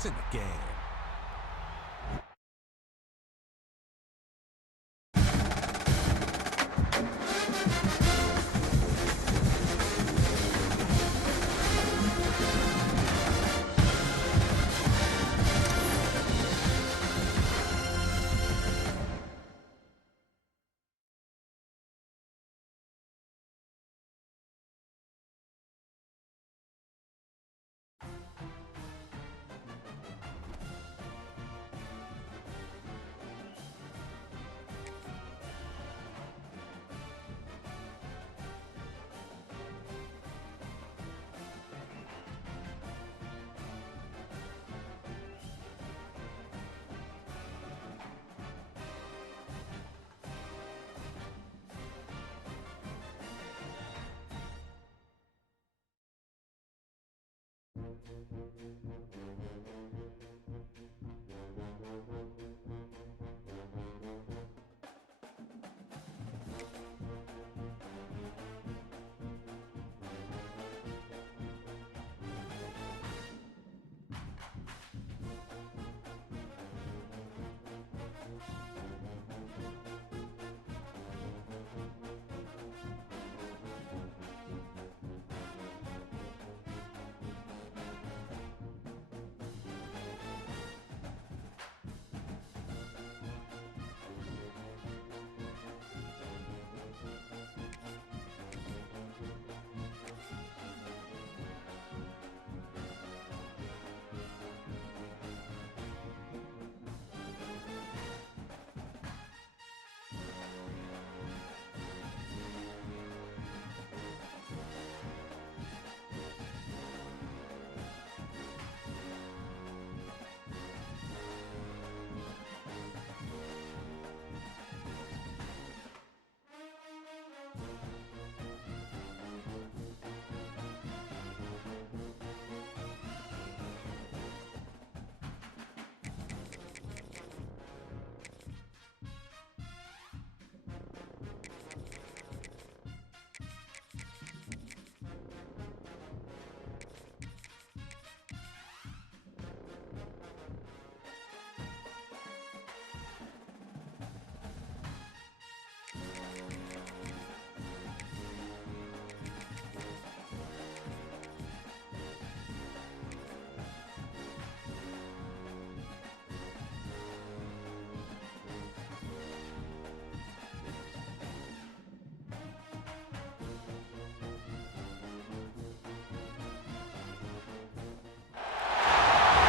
It's in the game.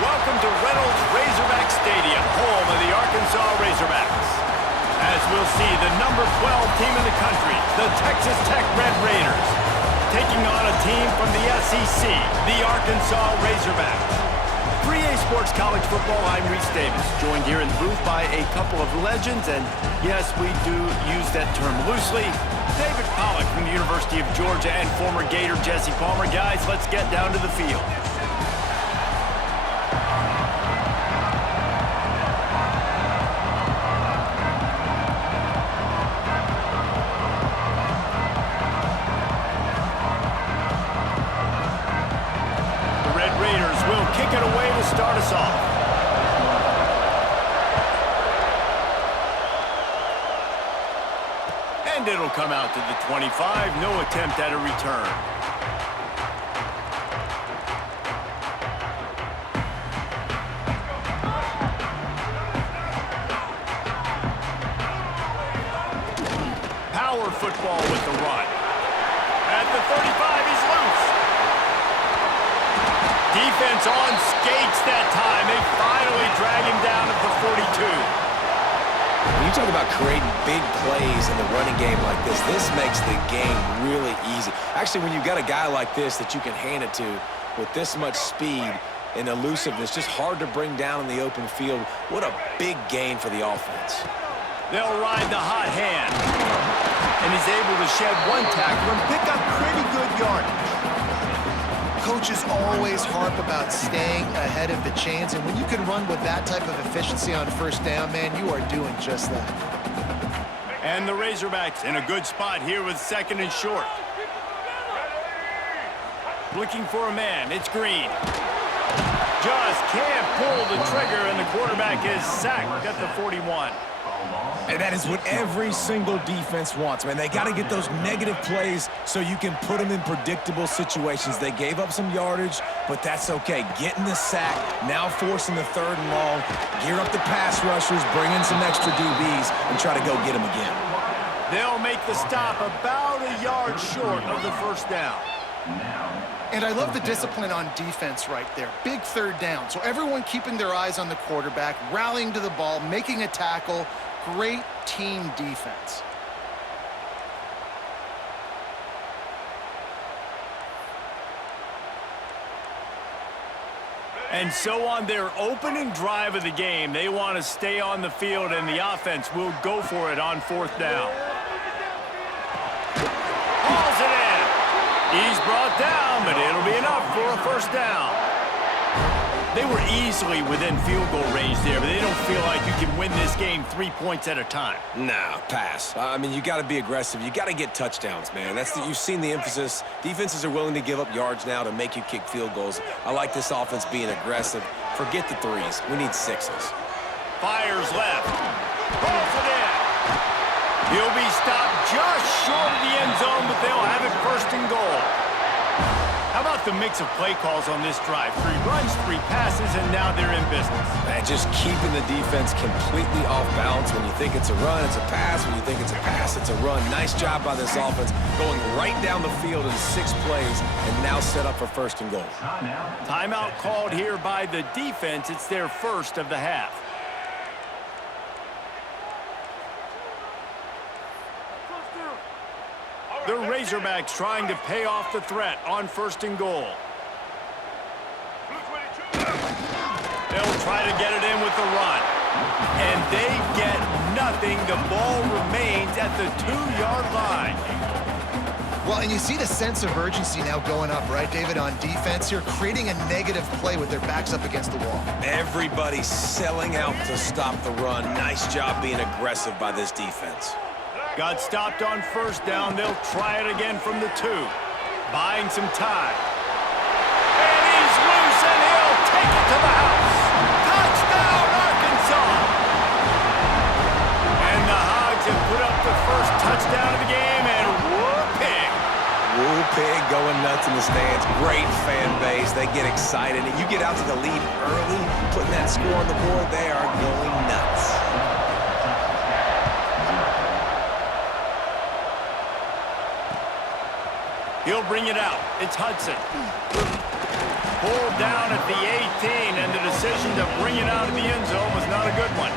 Welcome to Reynolds Razorback Stadium, home of the Arkansas Razorbacks. As we'll see, the number 12 team in the country, the Texas Tech Red Raiders, taking on a team from the SEC, the Arkansas Razorbacks. 3A Sports College Football, I'm Reese Davis, joined here in the booth by a couple of legends, and yes, we do use that term loosely. David Pollack from the University of Georgia and former Gator Jesse Palmer. Guys, let's get down to the field. Kick it away to start us off. And it'll come out to the 25. No attempt at a return. Power football with the run. At the 35, he's loose. Defense on skates that time. They finally drag him down at the 42. When you talk about creating big plays in the running game like this makes the game really easy. Actually, when you've got a guy like this that you can hand it to with this much speed and elusiveness, just hard to bring down in the open field, what a big gain for the offense. They'll ride the hot hand. And he's able to shed one tackle and pick up pretty good yardage. Coaches always harp about staying ahead of the chains, and when you can run with that type of efficiency on first down, man, you are doing just that. And the Razorbacks in a good spot here with second and short. Looking for a man, it's Green. Just can't pull the trigger, and the quarterback is sacked at the 41. And that is what every single defense wants, man. They got to get those negative plays so you can put them in predictable situations. They gave up some yardage, but that's okay. Getting the sack, now forcing the 3rd and long, gear up the pass rushers, bring in some extra DBs, and try to go get them again. They'll make the stop about a yard short of the 1st down. And I love the discipline on defense right there. Big 3rd down. So everyone keeping their eyes on the quarterback, rallying to the ball, making a tackle. Great team defense. And so on their opening drive of the game, they want to stay on the field, and the offense will go for it on 4th down. Hauls it in. He's brought down, but it'll be enough for a 1st down. They were easily within field goal range there, but they don't feel like you can win this game 3 points at a time. Nah, pass. I mean, you got to be aggressive. You got to get touchdowns, man. You've seen the emphasis. Defenses are willing to give up yards now to make you kick field goals. I like this offense being aggressive. Forget the 3s. We need 6s. Fires left. Pulls it in. He'll be stopped just short of the end zone, but they'll have it 1st and goal. How about the mix of play calls on this drive? 3 runs, 3 passes, and now they're in business. Man, just keeping the defense completely off balance. When you think it's a run, it's a pass. When you think it's a pass, it's a run. Nice job by this offense, going right down the field in 6 plays, and now set up for 1st and goal. Timeout called here by the defense. It's their 1st of the half. The Razorbacks trying to pay off the threat on 1st and goal. They'll try to get it in with the run. And they get nothing. The ball remains at the 2-yard line. Well, and you see the sense of urgency now going up, right, David, on defense here, creating a negative play with their backs up against the wall. Everybody's selling out to stop the run. Nice job being aggressive by this defense. Got stopped on 1st down. They'll try it again from the 2. Buying some time. And he's loose, and he'll take it to the house. Touchdown, Arkansas! And the Hogs have put up the 1st touchdown of the game, and whoop pig. Woo pig going nuts in the stands. Great fan base. They get excited. And you get out to the lead early, putting that score on the board, they are going nuts. He'll bring it out. It's Hudson. Pulled down at the 18, and the decision to bring it out of the end zone was not a good one.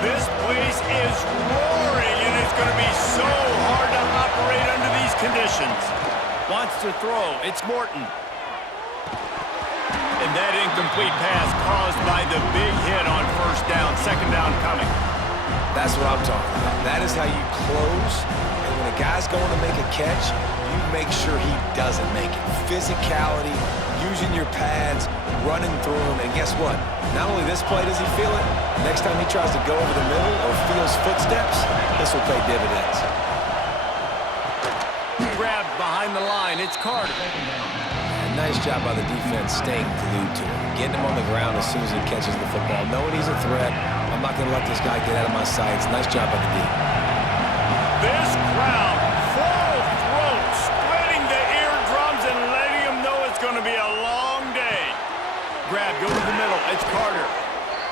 This place is roaring, and it's going to be so hard to operate under these conditions. Wants to throw. It's Morton. And that incomplete pass caused by the big hit on 1st down. 2nd down coming. That's what I'm talking about. That is how you close. And when a guy's going to make a catch, you make sure he doesn't make it. Physicality, using your pads, running through them. And guess what? Not only this play does he feel it, next time he tries to go over the middle or feels footsteps, this will pay dividends. Grabbed behind the line. It's Carter. And nice job by the defense staying glued to him. Getting him on the ground as soon as he catches the football. Knowing he's a threat, I'm not going to let this guy get out of my sights. Nice job by the D. This crowd, full throat, splitting the eardrums and letting them know it's going to be a long day. Grab, go to the middle. It's Carter.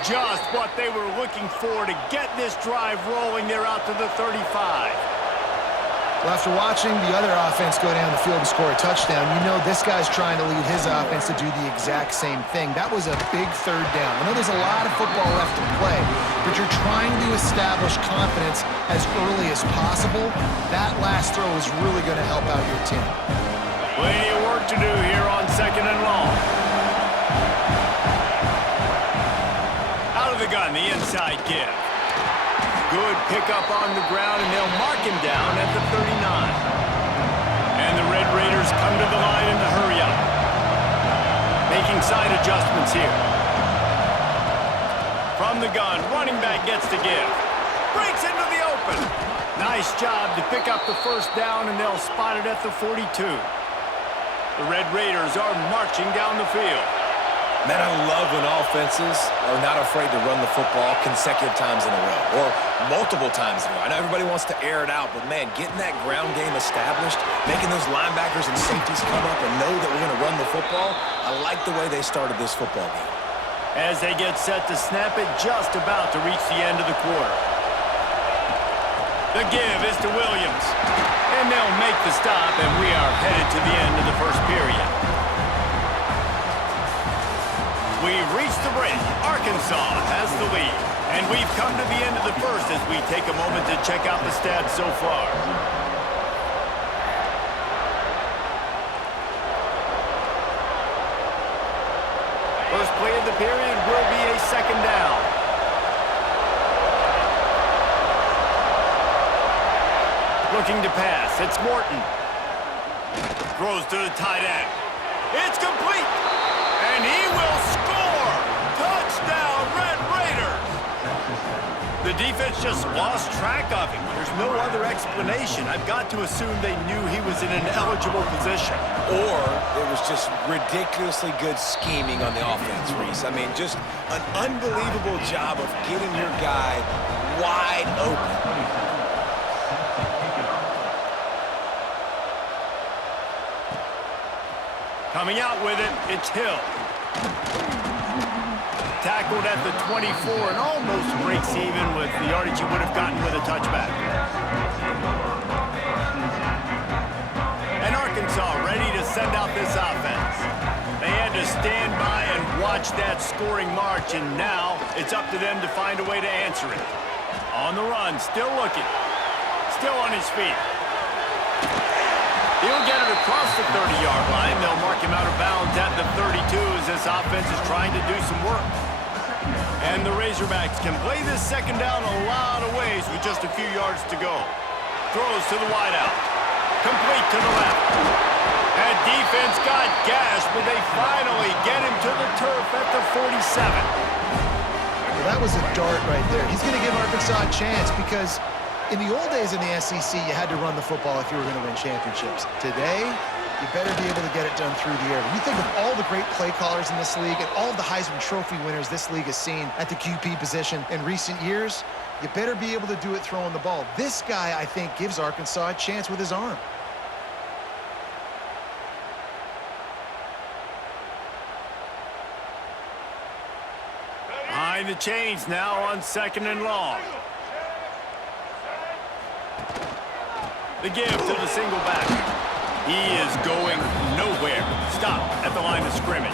Just what they were looking for to get this drive rolling. They're out to the 35. Well, after watching the other offense go down the field and score a touchdown, you know this guy's trying to lead his offense to do the exact same thing. That was a big 3rd down. I know there's a lot of football left to play, but you're trying to establish confidence as early as possible. That last throw is really going to help out your team. Plenty of work to do here on 2nd and long. Out of the gun, the inside give. Good pickup on the ground, and they'll mark him down at the 39. And the Red Raiders come to the line in the hurry up. Making side adjustments adjustments here. From the gun, running back gets to give. Breaks into the open. Nice job to pick up the first down, and they'll spot it at the 42. The Red Raiders are marching down the field. Man, I love when offenses are not afraid to run the football consecutive times in a row or multiple times in a row. I know everybody wants to air it out, but, man, getting that ground game established, making those linebackers and safeties come up and know that we're going to run the football, I like the way they started this football game. As they get set to snap it, just about to reach the end of the quarter. The give is to Williams. And they'll make the stop, and we are headed to the end of the first period. We've reached the break. Arkansas has the lead. And we've come to the end of the first as we take a moment to check out the stats so far. First play of the period will be a second down. Looking to pass. It's Morton. Throws to the tight end. It's complete. And he will score! Touchdown, Red Raiders! The defense just lost track of him. There's no other explanation. I've got to assume they knew he was in an eligible position. Or it was just ridiculously good scheming on the offense, Reese. I mean, just an unbelievable job of getting your guy wide open. Coming out with it, it's Hill. Tackled at the 24 and almost breaks even with the yardage he would have gotten with a touchback. And Arkansas ready to send out this offense. They had to stand by and watch that scoring march, and now it's up to them to find a way to answer it. On the run, still looking. Still on his feet. He'll get it across the 30-yard line. They'll mark him out of bounds at the 32 as this offense is trying to do some work. And the Razorbacks can play this second down a lot of ways with just a few yards to go. Throws to the wideout. Complete to the left. That defense got gashed, but they finally get him to the turf at the 47. Well, that was a dart right there. He's going to give Arkansas a chance because in the old days in the SEC, you had to run the football if you were going to win championships. Today, you better be able to get it done through the air. When you think of all the great play callers in this league and all of the Heisman Trophy winners this league has seen at the QP position in recent years, you better be able to do it throwing the ball. This guy, I think, gives Arkansas a chance with his arm. Behind the chains now on second and long. The give to the single back. He is going nowhere. Stop at the line of scrimmage.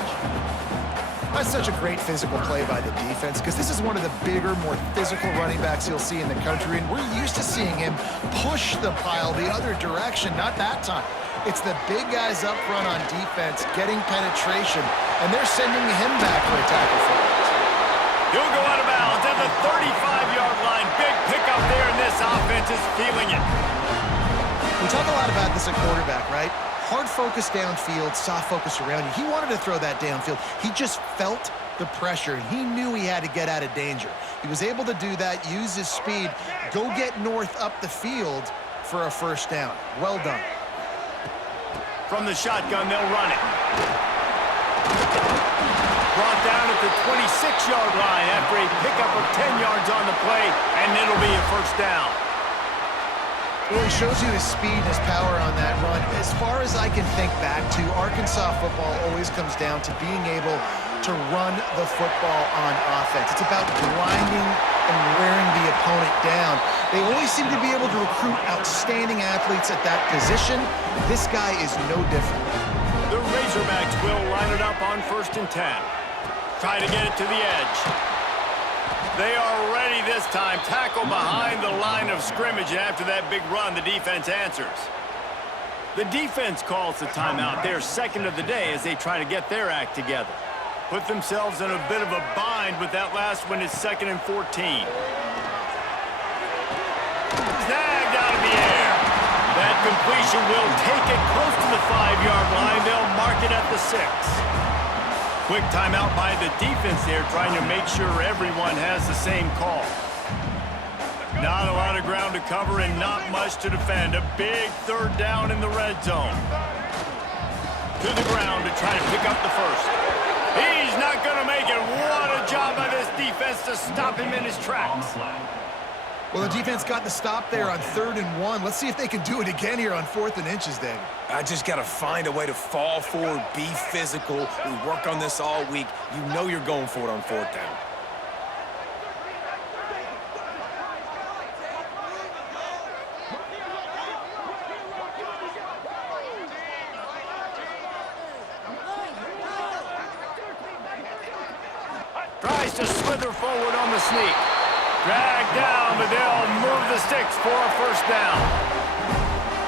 That's such a great physical play by the defense because this is one of the bigger, more physical running backs you'll see in the country, and we're used to seeing him push the pile the other direction. Not that time. It's the big guys up front on defense getting penetration, and they're sending him back for a tackle for it. He'll go out of bounds at the 35-yard line. Big pickup there, and this offense is feeling it. We talk a lot about this at quarterback, right? Hard focus downfield, soft focus around you. He wanted to throw that downfield. He just felt the pressure. He knew he had to get out of danger. He was able to do that, use his speed, go get north up the field for a first down. Well done. From the shotgun, they'll run it. Brought down at the 26-yard line after a pickup of 10 yards on the play, and it'll be a first down. Well, he shows you his speed and his power on that run. As far as I can think back to, Arkansas football always comes down to being able to run the football on offense. It's about grinding and wearing the opponent down. They always seem to be able to recruit outstanding athletes at that position. This guy is no different. The Razorbacks will line it up on 1st and 10. Try to get it to the edge. They are ready this time. Tackle behind the line of scrimmage, and after that big run, the defense answers. The defense calls the timeout. They're second of the day as they try to get their act together. Put themselves in a bit of a bind, but that last one is 2nd and 14. Snagged out of the air. That completion will take it close to the 5-yard line. They'll mark it at the 6. Quick timeout by the defense there, trying to make sure everyone has the same call. Not a lot of ground to cover and not much to defend. A big third down in the red zone. To the ground to try to pick up the first. He's not going to make it. What a job by this defense to stop him in his tracks. Well, the defense got the stop there on 3rd and 1. Let's see if they can do it again here on 4th and inches, David. I just got to find a way to fall forward, be physical. We work on this all week. You know you're going for it on 4th down. Tries to slither forward on the sneak. Dragged down, but they'll move the sticks for a first down.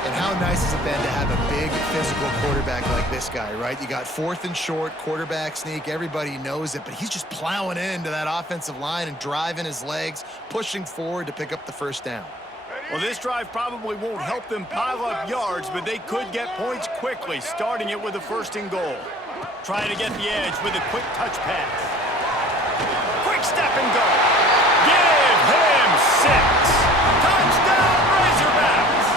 And how nice has it been to have a big physical quarterback like this guy, right? You got 4th and short, quarterback sneak, everybody knows it, but he's just plowing into that offensive line and driving his legs, pushing forward to pick up the first down. Well, this drive probably won't help them pile up yards, but they could get points quickly, starting it with a 1st and goal. Trying to get the edge with a quick touch pass. Quick step and go. Give him 6. Touchdown, Razorbacks.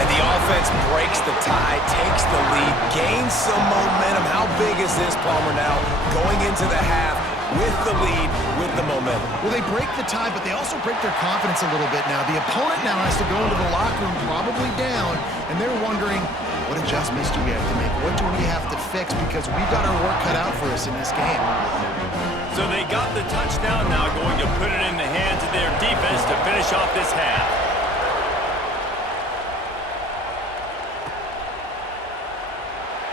And the offense breaks the tie, takes the lead, gains some momentum. How big is this, Palmer, now? Going into the half with the lead, with the momentum. Well, they break the tie, but they also break their confidence a little bit now. The opponent now has to go into the locker room probably down, and they're wondering, what adjustments do we have to make? What do we have to fix? Because we've got our work cut out for us in this game. So they got the touchdown, now going to put it in the hands of their defense to finish off this half.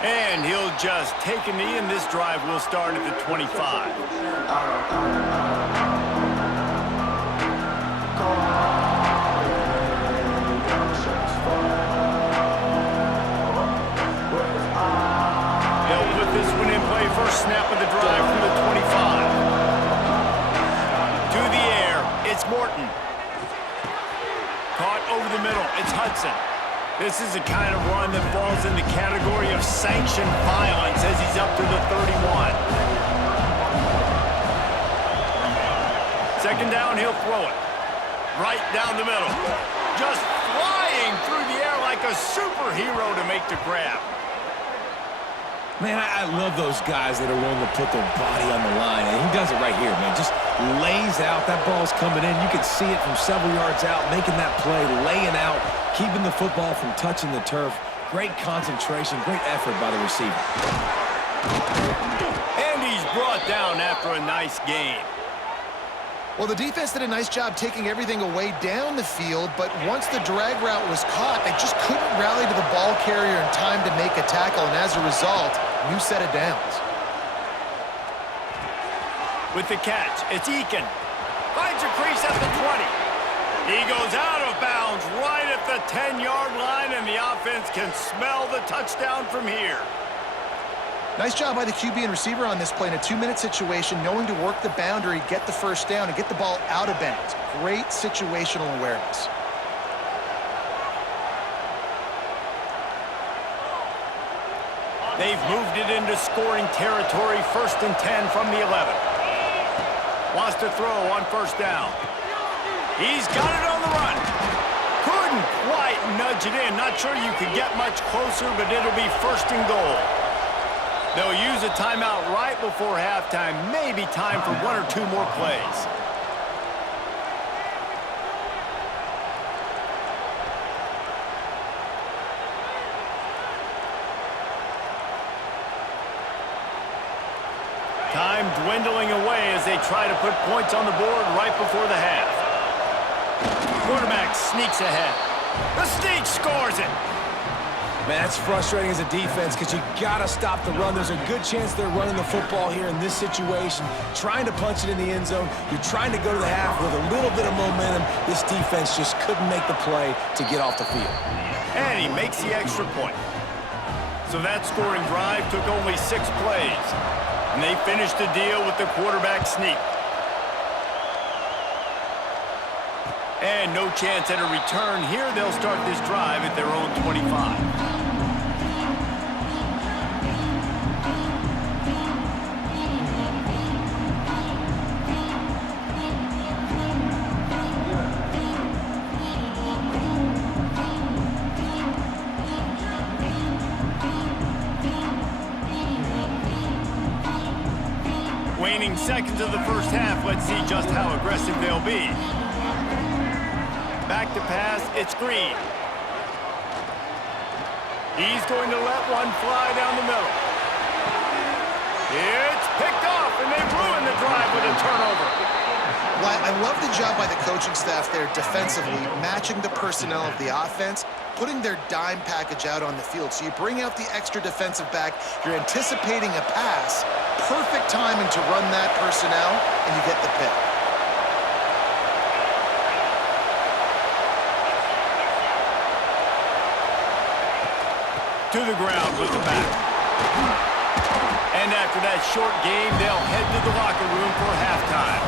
And he'll just take a knee, and this drive will start at the 25. They'll put this one in play. First snap of the drive from the 25. To the air, it's Morton. Caught over the middle, it's Hudson. This is the kind of run that falls in the category of sanctioned violence as he's up to the 31. Second down, he'll throw it. Right down the middle. Just flying through the air like a superhero to make the grab. Man, I love those guys that are willing to put their body on the line, and he does it right here, man. Just lays out. That ball's coming in. You can see it from several yards out, making that play, laying out, keeping the football from touching the turf. Great concentration, great effort by the receiver. And he's brought down after a nice gain. Well, the defense did a nice job taking everything away down the field, but once the drag route was caught, they just couldn't rally to the ball carrier in time to make a tackle, and as a result, new set of downs. With the catch, it's Eakin. Finds a crease at the 20. He goes out of bounds right at the 10-yard line, and the offense can smell the touchdown from here. Nice job by the QB and receiver on this play in a 2-minute situation, knowing to work the boundary, get the first down, and get the ball out of bounds. Great situational awareness. They've moved it into scoring territory, 1st and 10 from the 11. Wants to throw on first down. He's got it on the run. Couldn't quite nudge it in. Not sure you could get much closer, but it'll be 1st and goal. They'll use a timeout right before halftime. Maybe time for 1 or 2 more plays. Time dwindling away as they try to put points on the board right before the half. Quarterback sneaks ahead. The sneak scores it. Man, that's frustrating as a defense because you got to stop the run. There's a good chance they're running the football here in this situation, trying to punch it in the end zone. You're trying to go to the half with a little bit of momentum. This defense just couldn't make the play to get off the field. And he makes the extra point. So that scoring drive took only 6 plays. And they finished the deal with the quarterback sneak. And no chance at a return. Here they'll start this drive at their own 25. remaining seconds of the first half. Let's see just how aggressive they'll be. Back to pass, it's Green. He's going to let one fly down the middle. It's picked off, and they ruin the drive with a turnover. Well, I love the job by the coaching staff there defensively, matching the personnel of the offense, putting their dime package out on the field. So you bring out the extra defensive back, you're anticipating a pass, perfect timing to run that personnel, and you get the pick. To the ground with the back. And after that short game, they'll head to the locker room for halftime.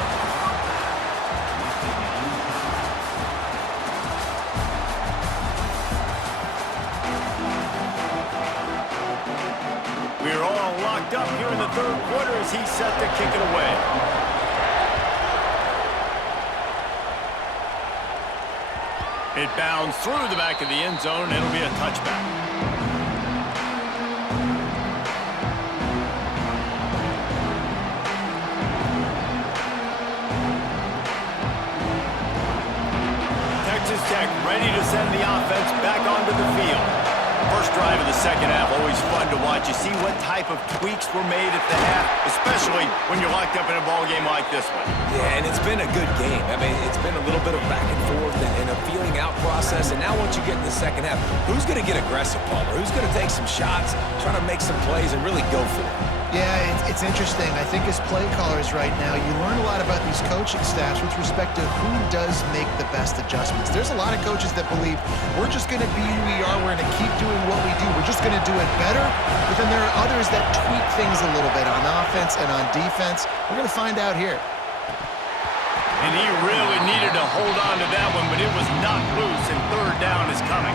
We're all locked up here in the third quarter as he's set to kick it away. It bounds through the back of the end zone, and it'll be a touchback. Texas Tech ready to send the offense back onto the field. First drive of the second half, always fun to watch. You see what type of tweaks were made at the half, especially when you're locked up in a ball game like this one. Yeah, and it's been a good game. I mean, it's been a little bit of back and forth and a feeling out process. And now once you get in the second half, who's going to get aggressive, Palmer? Who's going to take some shots, try to make some plays, and really go for it? Yeah, it's interesting. I think as play callers right now, you learn a lot about these coaching staffs with respect to who does make the best adjustments. There's a lot of coaches that believe we're just going to be who we are. We're going to keep doing what we do. We're just going to do it better. But then there are others that tweak things a little bit on offense and on defense. We're going to find out here. And he really needed to hold on to that one, but it was not loose, and third down is coming.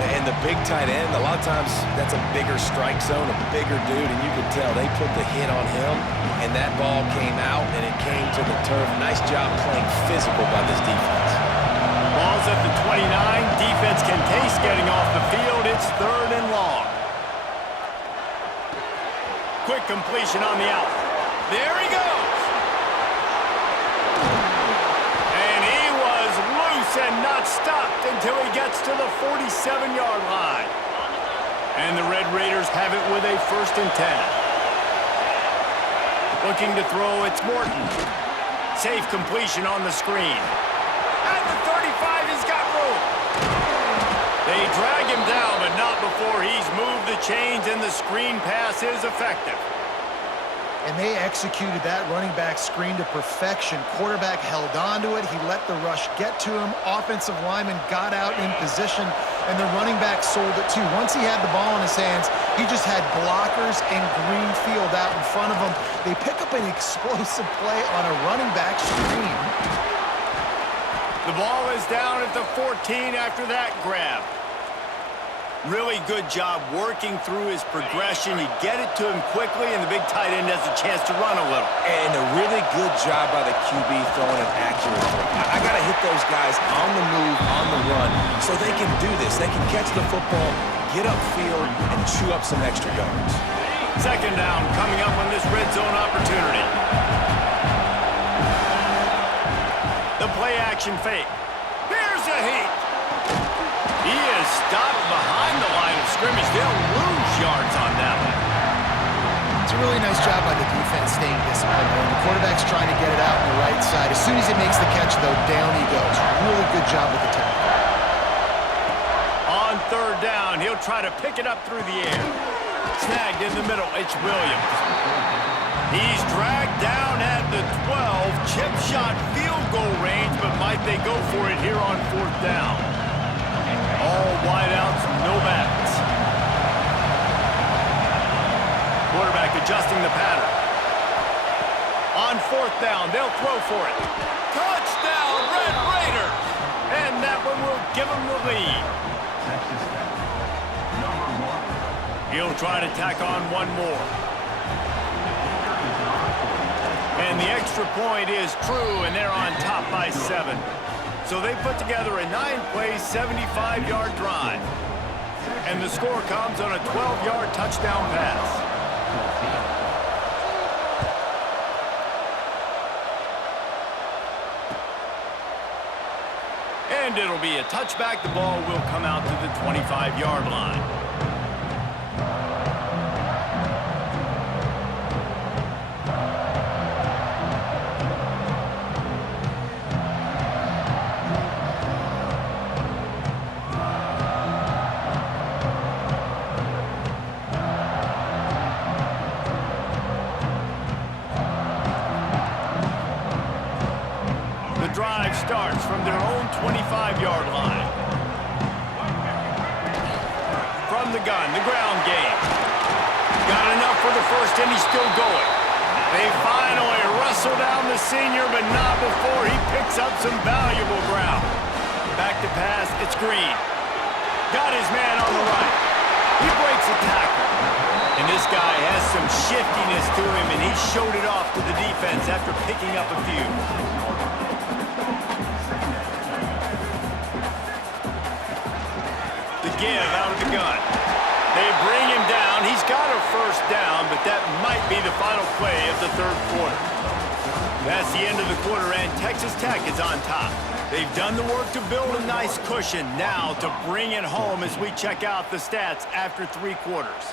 And the big tight end, a lot of times that's a bigger strike zone, a bigger dude, and you can tell they put the hit on him, and that ball came out, and it came to the turf. Nice job playing physical by this defense. Ball's at the 29. Defense can taste getting off the field. It's third and long. Quick completion on the out. There he goes. And he was loose and not stopped until he gets to the 47-yard line. And the Red Raiders have it with a 1st and 10. Looking to throw, it's Morton. Safe completion on the screen. At the 35, he's got room. They drag him down, but not before he's moved the chains, and the screen pass is effective. And they executed that running back screen to perfection. Quarterback held on to it. He let the rush get to him. Offensive lineman got out in position, and the running back sold it too. Once he had the ball in his hands, he just had blockers and green field out in front of him. They pick up an explosive play on a running back screen. The ball is down at the 14 after that grab. Really good job working through his progression. You get it to him quickly, and the big tight end has a chance to run a little. And a really good job by the QB throwing an accurate throw. I got to hit those guys on the move, on the run, so they can do this. They can catch the football, get upfield, and chew up some extra yards. Second down coming up on this red zone opportunity. The play action fake. Here's a heat. He is stopped behind the line of scrimmage. They'll lose yards on that one. It's a really nice job by the defense staying disciplined. The quarterback's trying to get it out on the right side. As soon as he makes the catch, though, down he goes. Really good job with the tackle. On third down, he'll try to pick it up through the air. Snagged in the middle, it's Williams. He's dragged down at the 12. Chip shot field goal range, but might they go for it here on fourth down? All wideouts, no backs. Quarterback adjusting the pattern. On fourth down, they'll throw for it. Touchdown, Red Raiders! And that one will give them the lead. He'll try to tack on one more. And the extra point is true, and they're on top by 7. So they put together a 9-play, 75-yard drive. And the score comes on a 12-yard touchdown pass. And it'll be a touchback. The ball will come out to the 25-yard line. Drive starts from their own 25-yard line. From the gun, the ground game. Got enough for the first, and he's still going. They finally wrestle down the senior, but not before he picks up some valuable ground. Back to pass, it's Green. Got his man on the right. He breaks a tackle. And this guy has some shiftiness to him, and he showed it off to the defense after picking up a few. Give out of the gun. They bring him down. He's got a first down, but that might be the final play of the third quarter. That's the end of the quarter, and Texas Tech is on top. They've done the work to build a nice cushion. Now to bring it home as we check out the stats after 3 quarters.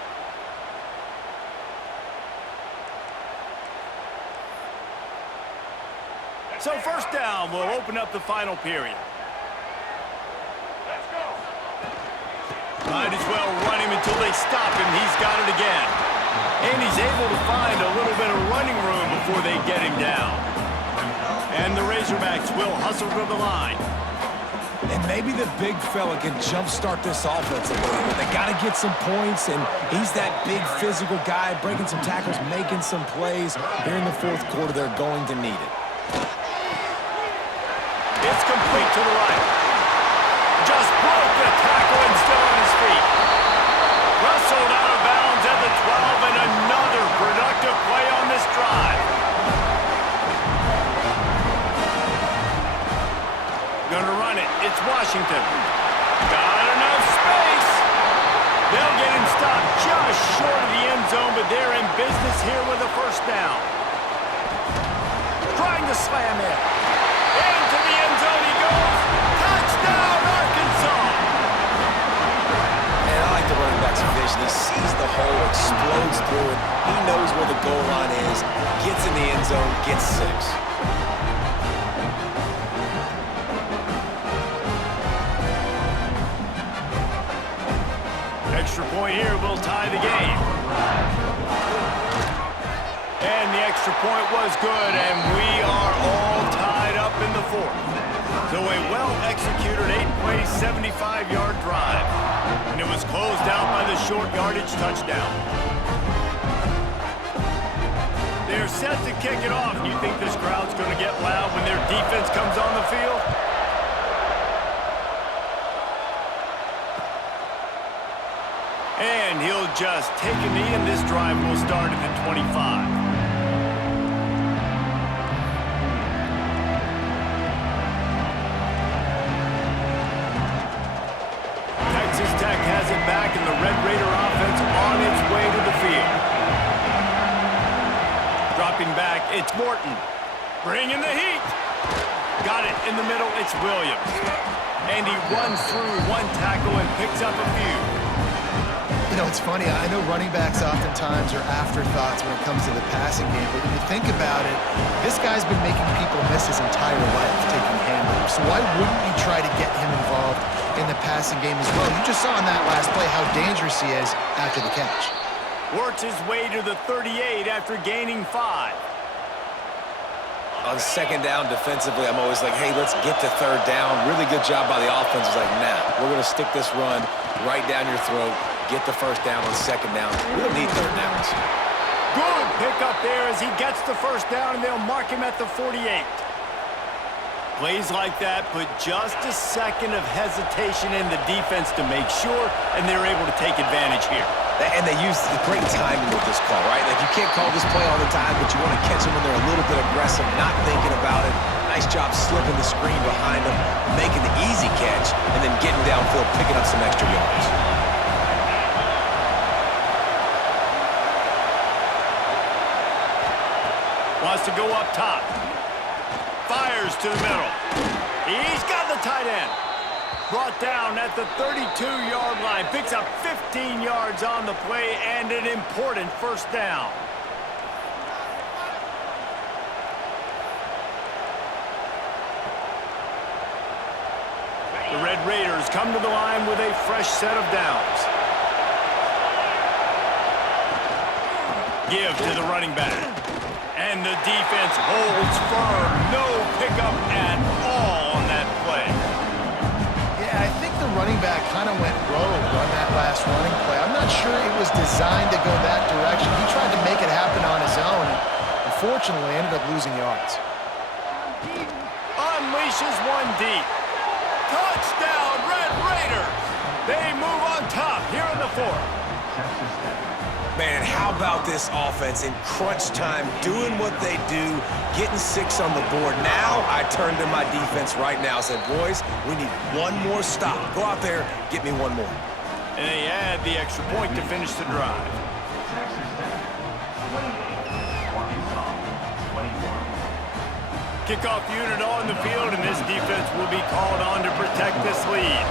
So first down will open up the final period. Might as well run him until they stop him. He's got it again. And he's able to find a little bit of running room before they get him down. And the Razorbacks will hustle to the line. And maybe the big fella can jumpstart this offense a little bit. They got to get some points, and he's that big physical guy, breaking some tackles, making some plays. Here in the fourth quarter, they're going to need it. It's complete to the right. Just broke the tackle and still on his feet. Wrestled out of bounds at the 12, and another productive play on this drive. Gonna run it. It's Washington. Got enough space. They'll get him stopped just short of the end zone, but they're in business here with a first down. Trying to slam in. Into the end zone he goes. Touchdown, Arkansas! And I like the running back's vision. He sees the hole, explodes through it. He knows where the goal line is, gets in the end zone, gets 6. Extra point here will tie the game. And the extra point was good, and we are all tied up in the fourth. So a well-executed 8-play, 75-yard drive. And it was closed out by the short yardage touchdown. They're set to kick it off. You think this crowd's going to get loud when their defense comes on the field? And he'll just take a knee, and this drive will start at the 25. Texas Tech has it back, and the Red Raider offense on its way to the field. Dropping back, it's Morton. Bringing the heat. Got it in the middle, it's Williams. And he runs through one tackle and picks up a few. You know, it's funny. I know running backs oftentimes are afterthoughts when it comes to the passing game, but when you think about it, this guy's been making people miss his entire life taking handoffs. So why wouldn't you try to get him involved in the passing game as well? You just saw in that last play how dangerous he is after the catch. Works his way to the 38 after gaining 5. On second down defensively, I'm always like, hey, let's get to third down. Really good job by the offense. It's like, nah, we're going to stick this run right down your throat. Get the first down on second down. We don't need third downs. Good pickup there as he gets the first down, and they'll mark him at the 48. Plays like that put just a second of hesitation in the defense to make sure, and they're able to take advantage here. And they use the great timing with this call, right? Like, you can't call this play all the time, but you want to catch them when they're a little bit aggressive, not thinking about it. Nice job slipping the screen behind them, making the easy catch, and then getting downfield, picking up some extra yards. Wants to go up top. Fires to the middle. He's got the tight end. Brought down at the 32-yard line. Picks up 15 yards on the play and an important first down. The Red Raiders come to the line with a fresh set of downs. Give to the running back. And the defense holds firm. No pickup at all on that play. Yeah, I think the running back kind of went rogue on that last running play. I'm not sure it was designed to go that direction. He tried to make it happen on his own, and unfortunately ended up losing yards. Unleashes one deep. Touchdown, Red Raiders! They move on top here in the fourth. Man, how about this offense in crunch time, doing what they do, getting 6 on the board. Now I turn to my defense right now and said, boys, we need one more stop. Go out there, get me one more. And they add the extra point to finish the drive. Kickoff unit on the field, and this defense will be called on to protect this lead.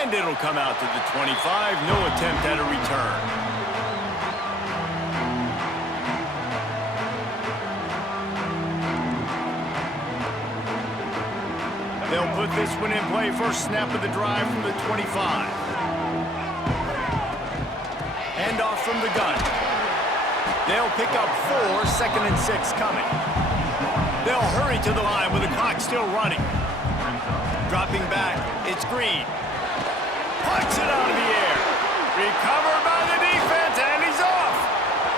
And it'll come out to the 25. No attempt at a return. They'll put this one in play. First snap of the drive from the 25. Handoff from the gun. They'll pick up 4, 2nd and 6 coming. They'll hurry to the line with the clock still running. Dropping back, it's Green. Puts it out of the air. Recovered by the defense, and he's off.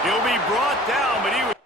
He'll be brought down, but he was